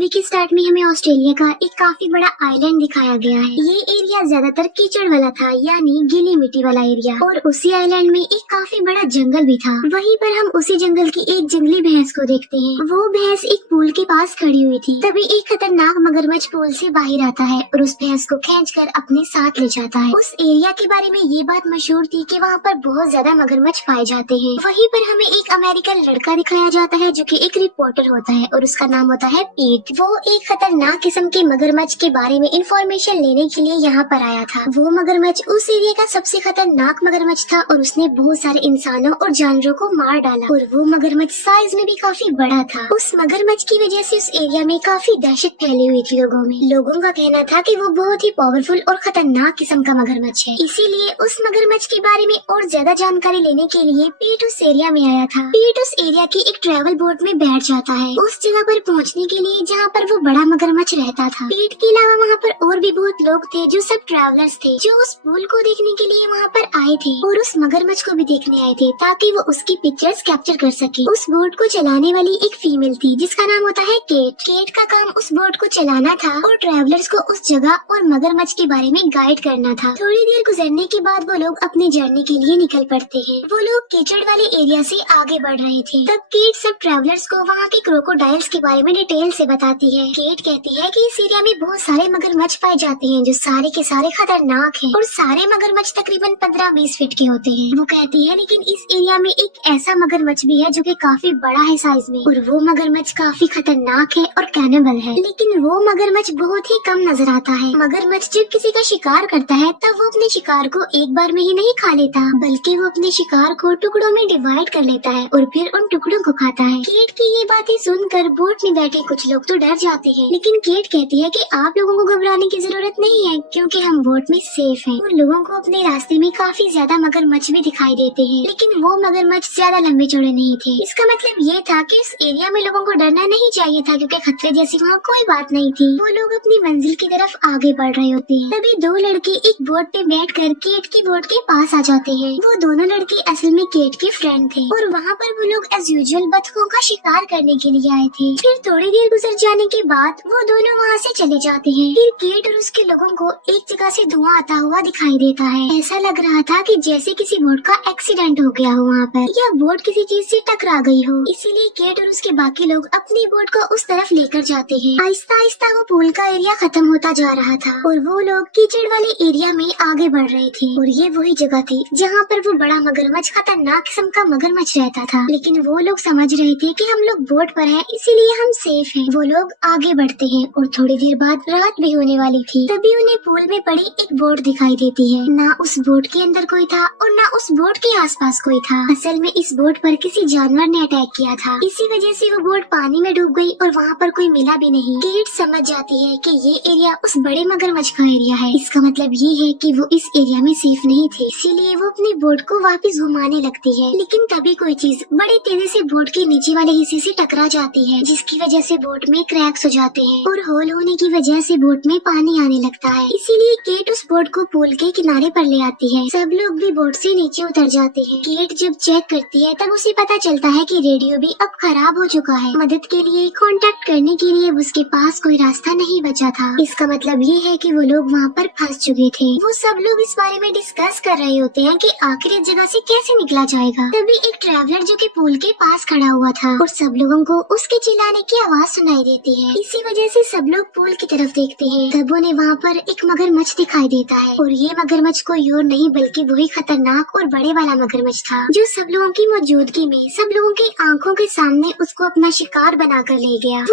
Movie के start में हमें ऑस्ट्रेलिया का एक काफी बड़ा आइलैंड दिखाया गया है। ये एरिया ज्यादातर कीचड़ वाला था, यानी गीली मिट्टी वाला एरिया, और उसी आइलैंड में एक काफी बड़ा जंगल भी था। वहीं पर हम उसी जंगल की एक जंगली भैंस को देखते हैं। वो भैंस एक पूल के पास खड़ी हुई थी। तभी एक खतरनाक मगरमच्छ पूल से बाहर आता है और उस भैंस को खींचकर अपने साथ ले जाता है। उस एरिया के बारे में ये बात मशहूर थी कि वहाँ पर बहुत ज्यादा मगरमच्छ पाए जाते हैं। वहीं पर हमें एक अमेरिकन लड़का दिखाया जाता है जो कि एक रिपोर्टर होता है और उसका नाम होता है पीट। वो एक खतरनाक किस्म के मगरमच्छ के बारे में इंफॉर्मेशन लेने के लिए यहाँ पर आया था। वो मगरमच्छ उस एरिया का सबसे खतरनाक मगरमच्छ था और उसने बहुत सारे इंसानों और जानवरों को मार डाला, और वो मगरमच्छ साइज में भी काफी बड़ा था। उस मगरमच्छ की वजह से उस एरिया में काफी दहशत फैली हुई थी लोगों में। लोगों का कहना था कि वो बहुत ही पावरफुल और खतरनाक किस्म का मगरमच्छ है। इसीलिए उस मगरमच्छ के बारे में और ज्यादा जानकारी लेने के लिए पीट उस एरिया में आया था। पीट उस एरिया की एक ट्रैवल बोट में बैठ जाता है उस जगह पर पहुंचने के लिए जहाँ पर वो बड़ा मगरमच्छ रहता था। पीट के अलावा वहाँ पर और भी बहुत लोग थे जो सब ट्रैवलर्स थे, जो उस पूल को देखने के लिए वहाँ पर आए थे और उस मगरमच्छ को भी देखने आए थे ताकि वो उसकी पिक्चर्स कैप्चर कर सके। उस बोट को चलाने वाली एक फीमेल थी जिसका नाम होता है केट। केट का काम उस बोट को चलाना था और ट्रैवलर्स को उस जगह और मगरमच्छ के बारे में गाइड करना था। थोड़ी देर गुजरने के बाद वो लोग अपने जर्नी के लिए निकल पड़ते हैं। वो लोग कीचड़ वाले एरिया से आगे बढ़ रहे थे। तब केट सब ट्रैवलर्स को वहाँ के क्रोकोडाइल्स के बारे में डिटेल से बताती है। केट कहती है कि इस एरिया में बहुत सारे मगरमच्छ पाए जाते हैं जो सारे के सारे खतरनाक हैं और सारे मगरमच्छ तकरीबन 15-20 फीट के होते हैं। वो कहती है लेकिन इस एरिया में एक ऐसा मगरमच्छ भी है जो कि काफी बड़ा है साइज में, और वो मगरमच्छ काफी खतरनाक है और कैनिबल है, लेकिन वो मगरमच्छ बहुत ही कम नजर आता है। मगरमच्छ जब किसी का शिकार करता है तब वो अपने शिकार को एक बार में ही नहीं खा लेता, बल्कि वो अपने शिकार को टुकड़ों में डिवाइड कर लेता है और फिर उन टुकड़ों को खाता है। केट की ये बातें सुनकर बोट में बैठे कुछ लोग तो डर जाते हैं, लेकिन केट कहती है कि आप लोगों को घबराने की जरूरत नहीं है क्योंकि हम बोट में सेफ हैं। उन लोगों को अपने रास्ते में काफी ज्यादा मगरमच्छ भी दिखाई देते हैं, लेकिन वो मगरमच्छ ज्यादा लंबे चौड़े नहीं थे। इसका मतलब ये था कि इस एरिया में लोगों को डरना नहीं चाहिए था क्योंकि खतरे जैसी वहाँ कोई बात नहीं थी। वो लोग अपनी मंजिल की तरफ आगे बढ़ रहे होते हैं। तभी दो लड़के एक बोट पे बैठकर केट की बोट के पास आ जाते हैं। वो दोनों लड़के असल में केट के फ्रेंड थे और वहाँ पर वो लोग एज यूजुअल बतखों का शिकार करने के लिए आए थे। फिर थोड़ी देर गुजर जाने के बाद वो दोनों वहाँ से चले जाते हैं। फिर केट और उसके लोगों को एक जगह से धुआं आता हुआ दिखाई देता है। ऐसा लग रहा था कि जैसे किसी बोट का एक्सीडेंट हो गया हो वहाँ पर, या बोट किसी चीज से टकरा गई हो। इसीलिए केट और उसके बाकी लोग अपनी बोट को उस तरफ लेकर जाते हैं। आहिस्ता आहिस्ता वो पूल का एरिया खत्म होता जा रहा था और वो लोग कीचड़ वाले एरिया में आगे बढ़ रहे थे, और ये वही जगह थी जहाँ पर वो बड़ा मगरमच्छ, खतरनाक किस्म का मगरमच्छ रहता था। लेकिन वो लोग समझ रहे थे कि हम लोग बोट पर हैं, इसीलिए हम सेफ हैं। वो लोग आगे बढ़ते हैं और थोड़ी देर बाद रात भी होने वाली थी। तभी उन्हें पूल में पड़ी एक बोट दिखाई देती है। ना उस बोट के अंदर कोई था और ना उस बोट के आसपास कोई था। असल में इस बोट पर किसी जानवर ने अटैक किया था, इसी वजह से वो बोट पानी में डूब गई और वहाँ पर कोई मिला भी नहीं। केट समझ जाती है कि ये एरिया उस बड़े मगरमच्छ का एरिया है। इसका मतलब ये है कि वो इस एरिया में सेफ नहीं थे, इसीलिए वो अपनी बोट को वापस घुमाने लगती है। लेकिन तभी कोई चीज बड़ी तेजी से बोट के नीचे वाले हिस्से से टकरा जाती है, जिसकी वजह से बोट में क्रैक्स हो जाते हैं और होल होने की वजह से बोट में पानी आने लगता है। इसीलिए केट उस बोट को पूल के किनारे पर ले आती है। सब लोग भी बोट से नीचे उतर जाते हैं। केट जब चेक करती है तब उसे पता चलता है कि रेडियो भी अब खराब हो चुका है। मदद के लिए कांटेक्ट करने के लिए उसके पास कोई रास्ता नहीं बचा था। इसका मतलब ये है कि वो लोग वहाँ पर फंस चुके थे। वो सब लोग इस बारे में डिस्कस कर रहे होते हैं कि आखिर इस जगह से कैसे निकला जाएगा। तभी एक ट्रैवलर जो कि पूल के पास खड़ा हुआ था और सब लोगों को उसके चिल्लाने की आवाज सुनाई देती है। इसी वजह से सब लोग पूल की तरफ देखते हैं। तब उन्हें वहाँ पर एक मगरमच्छ दिखाई देता है और ये मगरमच्छ कोई और नहीं बल्कि वही खतरनाक और बड़े वाला मगरमच्छ था जो सब लोगों की मौजूदगी में, सब लोगों की आंखों के सामने उसको अपना शिकार बनाकर ले गया।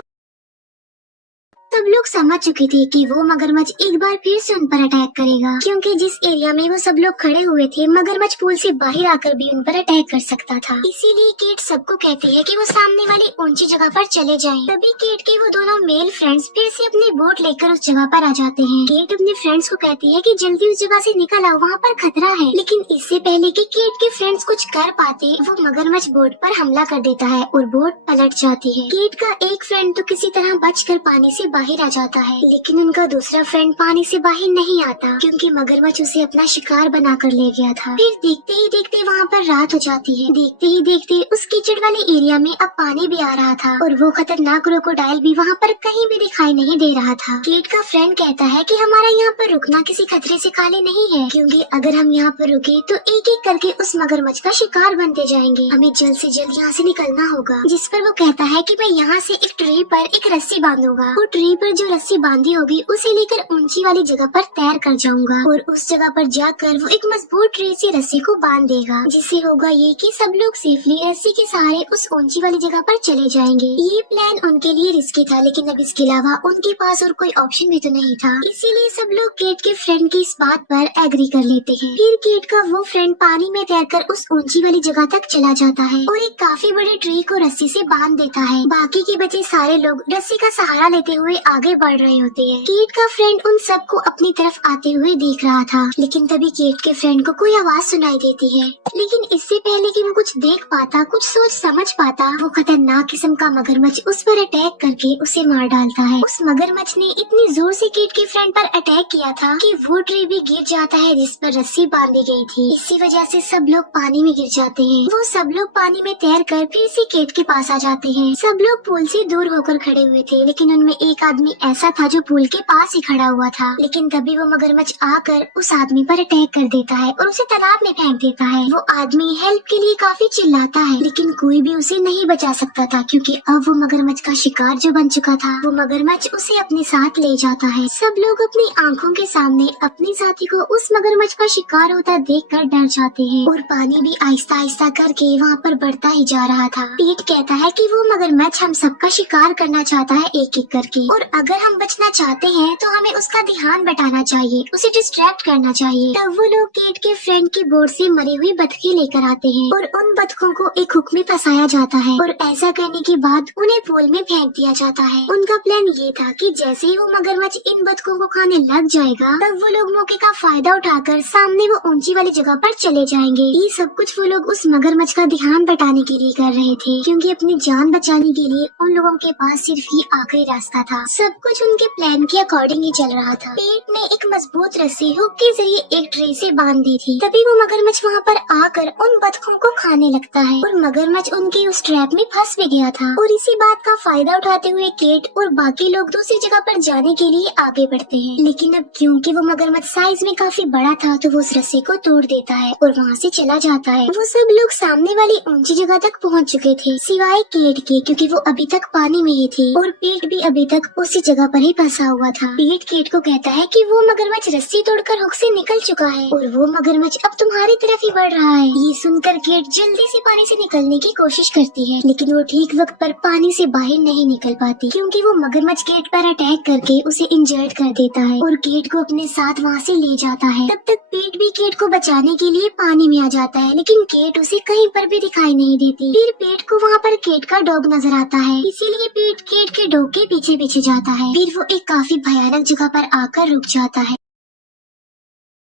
सब लोग समझ चुके थे कि वो मगरमच्छ एक बार फिर से उन पर अटैक करेगा, क्योंकि जिस एरिया में वो सब लोग खड़े हुए थे मगरमच्छ पूल से बाहर आकर भी उन पर अटैक कर सकता था। इसीलिए केट सबको कहती है कि वो सामने वाली ऊंची जगह पर चले जाएं। तभी केट के वो दोनों मेल फ्रेंड्स फिर से अपनी बोट लेकर उस जगह पर आ जाते हैं। केट अपने फ्रेंड्स को कहती है कि जल्दी उस जगह से निकल आओ, वहाँ पर खतरा है। लेकिन इससे पहले कि केट के फ्रेंड्स कुछ कर पाते, वो मगरमच्छ बोट पर हमला कर देता है और बोट पलट जाती है। केट का एक फ्रेंड तो किसी तरह बचकर पानी से बाहर बाहर आ जाता है, लेकिन उनका दूसरा फ्रेंड पानी से बाहर नहीं आता क्योंकि मगरमच्छ उसे अपना शिकार बनाकर ले गया था। फिर देखते ही देखते वहाँ पर रात हो जाती है। देखते ही देखते उस कीचड़ वाले एरिया में अब पानी भी आ रहा था और वो खतरनाक क्रोकोडाइल भी वहाँ पर कहीं भी दिखाई नहीं दे रहा था। केट का फ्रेंड कहता है कि हमारा यहाँ पर रुकना किसी खतरे से खाली नहीं है, क्योंकि अगर हम यहाँ पर रुके तो एक एक करके उस मगरमच्छ का शिकार बनते जाएंगे। हमें जल्द से जल्द यहाँ से निकलना होगा। जिस पर वो कहता है कि मैं यहाँ से एक ट्री पर एक रस्सी बांधूंगा। वो ट्री पर जो रस्सी बांधी होगी उसे लेकर ऊंची वाली जगह पर तैर कर जाऊंगा और उस जगह पर जाकर वो एक मजबूत ट्री से रस्सी को बांध देगा, जिससे होगा ये कि सब लोग सेफली रस्सी के सहारे उस ऊंची वाली जगह पर चले जाएंगे। ये प्लान उनके लिए रिस्की था, लेकिन अब इसके अलावा उनके पास और कोई ऑप्शन भी तो नहीं था, इसीलिए सब लोग केट के फ्रेंड की इस बात पर एग्री कर लेते हैं। फिर केट का वो फ्रेंड पानी में तैरकर उस ऊंची वाली जगह तक चला जाता है और एक काफी बड़े ट्री को रस्सी से बांध देता है। बाकी के बचे सारे लोग रस्सी का सहारा लेते हुए आगे बढ़ रहे होते हैं। केट का फ्रेंड उन सबको अपनी तरफ आते हुए देख रहा था, लेकिन तभी केट के फ्रेंड को कोई आवाज सुनाई देती है। लेकिन इससे पहले कि वो कुछ देख पाता, कुछ सोच समझ पाता, वो खतरनाक किस्म का मगरमच्छ उस पर अटैक करके उसे मार डालता है। उस मगरमच्छ ने इतनी जोर से केट के फ्रेंड पर अटैक किया था कि वो ट्री भी गिर जाता है जिस पर रस्सी बांधी गई थी। इसी वजह से सब लोग पानी में गिर जाते हैं। वो सब लोग पानी में तैर कर फिर से केट के पास आ जाते हैं। सब लोग पूल से दूर होकर खड़े हुए थे, लेकिन उनमें एक आदमी ऐसा था जो पूल के पास ही खड़ा हुआ था। लेकिन तभी वो मगरमच्छ आकर उस आदमी पर अटैक कर देता है और उसे तालाब में फेंक देता है। वो आदमी हेल्प के लिए काफी चिल्लाता है, लेकिन कोई भी उसे नहीं बचा सकता था क्योंकि अब वो मगरमच्छ का शिकार जो बन चुका था। वो मगरमच्छ उसे अपने साथ ले जाता है। सब लोग अपनी आंखों के सामने अपने साथी को उस मगरमच्छ का शिकार होता देखकर डर जाते हैं और पानी भी आहिस्ता आहिस्ता करके वहाँ पर बढ़ता ही जा रहा था। पीट कहता है कि वो मगरमच्छ हम सबका शिकार करना चाहता है एक एक करके, और अगर हम बचना चाहते हैं तो हमें उसका ध्यान बटाना चाहिए, उसे डिस्ट्रैक्ट करना चाहिए। तब वो लोग केट के फ्रेंड की बोट से मरी हुई बतखें लेकर आते हैं और उन बतखों को एक हुक में फंसाया जाता है और ऐसा करने के बाद उन्हें पूल में फेंक दिया जाता है। उनका प्लान ये था कि जैसे ही वो मगरमच्छ इन बतखों को खाने लग जाएगा, तब वो लोग मौके का फायदा उठाकर सामने वो ऊंची वाली जगह पर चले जाएंगे। ये सब कुछ वो लोग उस मगरमच्छ का ध्यान बटाने के लिए कर रहे थे, क्योंकि अपनी जान बचाने के लिए उन लोगों के पास सिर्फ ही आखिरी रास्ता था। सब कुछ उनके प्लान के अकॉर्डिंग ही चल रहा था। पेट ने एक मजबूत रस्सी हुक के जरिए एक ट्रे से बांध दी थी। तभी वो मगरमच्छ वहाँ पर आकर उन बतखों को खाने लगता है और मगरमच्छ उनके उस ट्रैप में फंस भी गया था। और इसी बात का फायदा उठाते हुए केट और बाकी लोग दूसरी जगह पर जाने के लिए आगे बढ़ते हैं। लेकिन अब क्योंकि वो मगरमच्छ साइज में काफी बड़ा था, तो वो उस रस्सी को तोड़ देता है और वहाँ से चला जाता है। वो सब लोग सामने वाली ऊंची जगह तक पहुँच चुके थे, सिवाय केट के, क्योंकि वो अभी तक पानी में ही थी और पेट भी अभी तक उसी जगह पर ही फंसा हुआ था। पेट केट को कहता है कि वो मगरमच्छ रस्सी तोड़कर हुक से निकल चुका है और वो मगरमच्छ अब तुम्हारी तरफ ही बढ़ रहा है। ये सुनकर केट जल्दी से पानी से निकलने की कोशिश करती है, लेकिन वो ठीक वक्त पर पानी से बाहर नहीं निकल पाती, क्योंकि वो मगरमच्छ केट पर अटैक करके उसे इंजर्ड कर देता है और केट को अपने साथ वहाँ से ले जाता है। तब तक पेट भी केट को बचाने के लिए पानी में आ जाता है, लेकिन केट उसे कहीं पर भी दिखाई नहीं देती। फिर पेट को वहाँ पर केट का डॉग नजर आता है, इसीलिए पेट केट के डॉग के पीछे पीछे जाता है। फिर वो एक काफी भयानक जगह पर आकर रुक जाता है।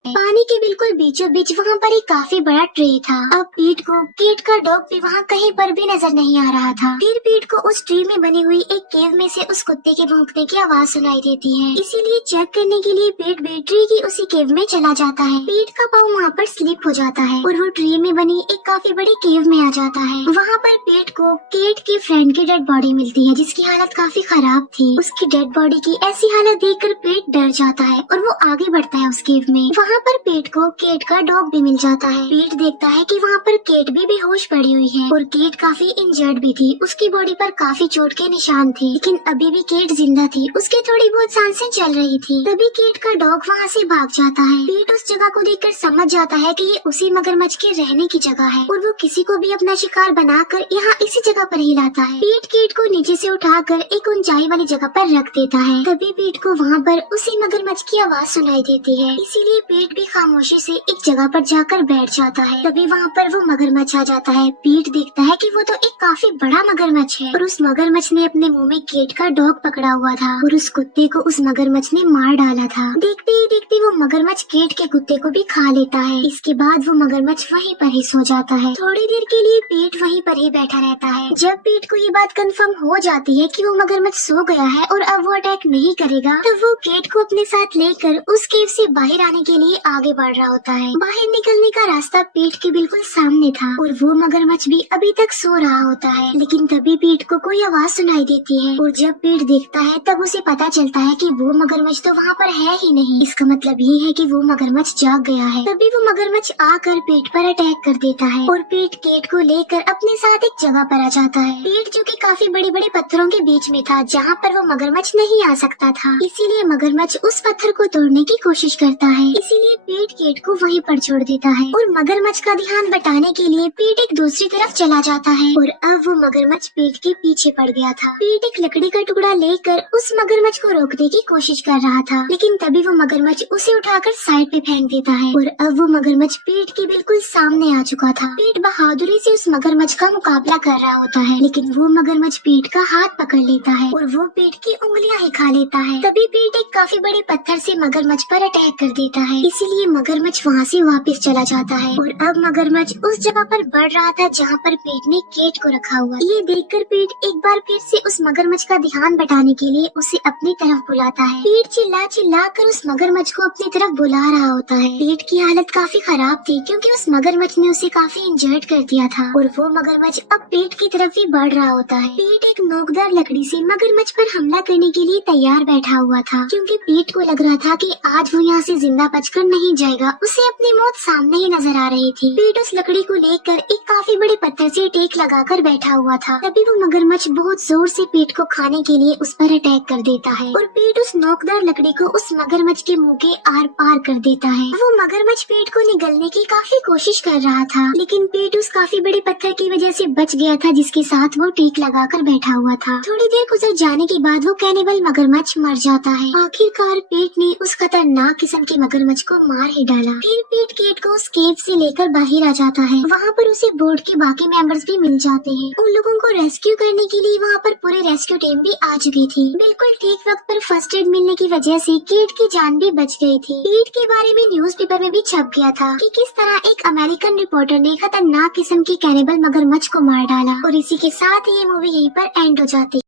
पानी के बिल्कुल बीचों बीच वहाँ पर एक काफी बड़ा ट्रे था। अब पीट को केट का डॉग भी वहाँ कहीं पर भी नजर नहीं आ रहा था। फिर पीट को उस ट्री में बनी हुई एक केव में से उस कुत्ते के भौंकने की आवाज सुनाई देती है, इसीलिए चेक करने के लिए पीट भी ट्री की उसी केव में चला जाता है। पीट का पाँव वहाँ पर स्लिप हो जाता है और वो ट्री में बनी एक काफी बड़ी केव में आ जाता है। वहाँ पर पीट को केट की फ्रेंड की डेड बॉडी मिलती है, जिसकी हालत काफी खराब थी। उसकी डेड बॉडी की ऐसी हालत देखकर पीट डर जाता है और वो आगे बढ़ता है उस केव में। वहाँ पर पेट को केट का डॉग भी मिल जाता है। पेट देखता है कि वहाँ पर केट भी बेहोश पड़ी हुई है और केट काफी इंजर्ड भी थी। उसकी बॉडी पर काफी चोट के निशान थे, लेकिन अभी भी केट जिंदा थी। उसकी थोड़ी बहुत सांसें चल रही थी। तभी केट का डॉग वहाँ से भाग जाता है। पेट उस जगह को देखकर समझ जाता है कि ये उसी मगरमच्छ के रहने की जगह है और वो किसी को भी अपना शिकार बनाकर यहाँ इसी जगह पर ही लाता है। पेट केट को नीचे से उठाकर एक ऊंचाई वाली जगह पर रख देता है। तभी पेट को वहाँ पर उसी मगरमच्छ की आवाज सुनाई देती है, इसीलिए पेट पीट भी खामोशी से एक जगह पर जाकर बैठ जाता है। तभी वहाँ पर वो मगरमच्छ आ जाता है। पीट देखता है कि वो तो एक काफी बड़ा मगरमच्छ है और उस मगरमच्छ ने अपने मुंह में केट का डॉग पकड़ा हुआ था और उस कुत्ते को उस मगरमच्छ ने मार डाला था। देखते ही देखते वो मगरमच्छ केट के कुत्ते को भी खा लेता है। इसके बाद वो मगरमच्छ वहीं पर ही सो जाता है। थोड़ी देर के लिए पीट वहीं पर ही बैठा रहता है। जब पीट को ये बात कंफर्म हो जाती है कि वो मगरमच्छ सो गया है और अब वो अटैक नहीं करेगा, तब वो केट को अपने साथ लेकर उस केव से बाहर आने के लिए आगे बढ़ रहा होता है। बाहर निकलने का रास्ता पीट के बिल्कुल सामने था और वो मगरमच्छ भी अभी तक सो रहा होता है। लेकिन तभी पीट को कोई आवाज सुनाई देती है और जब पीट देखता है तब उसे पता चलता है कि वो मगरमच्छ तो वहाँ पर है ही नहीं। इसका मतलब ये है कि वो मगरमच्छ जाग गया है। तभी वो मगरमच्छ आकर पीट पर अटैक कर देता है और पीट केट को लेकर अपने साथ एक जगह पर आ जाता है। पीट जो कि काफी बड़े बड़े पत्थरों के बीच में था जहाँ पर वो मगरमच्छ नहीं आ सकता था, इसीलिए मगरमच्छ उस पत्थर को तोड़ने की कोशिश करता है। इसीलिए पीट केट को वहीं पर छोड़ देता है और मगरमच्छ का ध्यान बटाने के लिए पीट एक दूसरी तरफ चला जाता है और अब वो मगरमच्छ पीट के पीछे पड़ गया था। पीट एक लकड़ी का टुकड़ा लेकर उस मगरमच्छ को रोकने की कोशिश कर रहा था, लेकिन तभी वो मगरमच्छ उसे उठाकर साइड पे फेंक देता है और अब वो मगरमच्छ पीट के बिल्कुल सामने आ चुका था। पीट बहादुरी से उस मगरमच्छ का मुकाबला कर रहा होता है, लेकिन वो मगरमच्छ पीट का हाथ पकड़ लेता है और वो पीट की उंगलियां ही खा लेता है। तभी पीट एक काफी बड़े पत्थर से मगरमच्छ पर अटैक कर देता है, इसीलिए मगरमच्छ वहाँ से वापस चला जाता है और अब मगरमच्छ उस जगह पर बढ़ रहा था जहाँ पर पीट ने केट को रखा हुआ। ये देखकर पीट एक बार फिर से उस मगरमच्छ का ध्यान बटाने के लिए उसे अपनी तरफ बुलाता है। पीट चिल्ला चिल्ला कर उस मगरमच्छ को अपनी तरफ बुला रहा होता है। पीट की हालत काफी खराब थी क्योंकि उस मगरमच्छ ने उसे काफी इंजर्ड कर दिया था और वो मगरमच्छ अब पीट की तरफ ही बढ़ रहा होता है। पीट एक नोकदार लकड़ी से मगरमच्छ पर हमला करने के लिए तैयार बैठा हुआ था क्योंकि पीट को लग रहा था कि आज वो यहाँ से जिंदा बचकर नहीं जाएगा। उसे अपनी मौत सामने ही नजर आ रही थी। पीट उस लकड़ी को लेकर एक काफी बड़े पत्थर से टेक लगाकर बैठा हुआ था। तभी वो मगरमच्छ बहुत जोर से पीट को खाने के लिए उस पर अटैक कर देता है और पीट उस नोकदार लकड़ी को उस मगरमच्छ के मुंह के आर पार कर देता है। वो मगरमच्छ पीट को निगलने की काफी कोशिश कर रहा था, लेकिन पीट उस काफी बड़े पत्थर की वजह से बच गया था जिसके साथ वो टेक लगाकर बैठा हुआ था। थोड़ी देर गुजर जाने के बाद वो कैनिबल मगरमच्छ मर जाता है। आखिरकार पीट ने उस खतरनाक किस्म के मगरमच्छ को मार ही डाला। फिर पीट केट को उस केव से लेकर बाहर आ जाता है। वहाँ पर उसे बोट के बाकी मेंबर्स भी मिल जाते हैं। उन लोगों को रेस्क्यू करने के लिए वहाँ पर पूरे रेस्क्यू टीम भी आ चुकी थी। बिल्कुल ठीक वक्त पर फर्स्ट एड मिलने की वजह से केट की जान भी बच गई थी। पीट के बारे में न्यूज़पेपर में भी छप गया था कि किस तरह एक अमेरिकन रिपोर्टर ने खतरनाक किस्म के कैनिबल मगरमच्छ को मार डाला और इसी के साथ ये मूवी यहीं पर एंड हो जाती।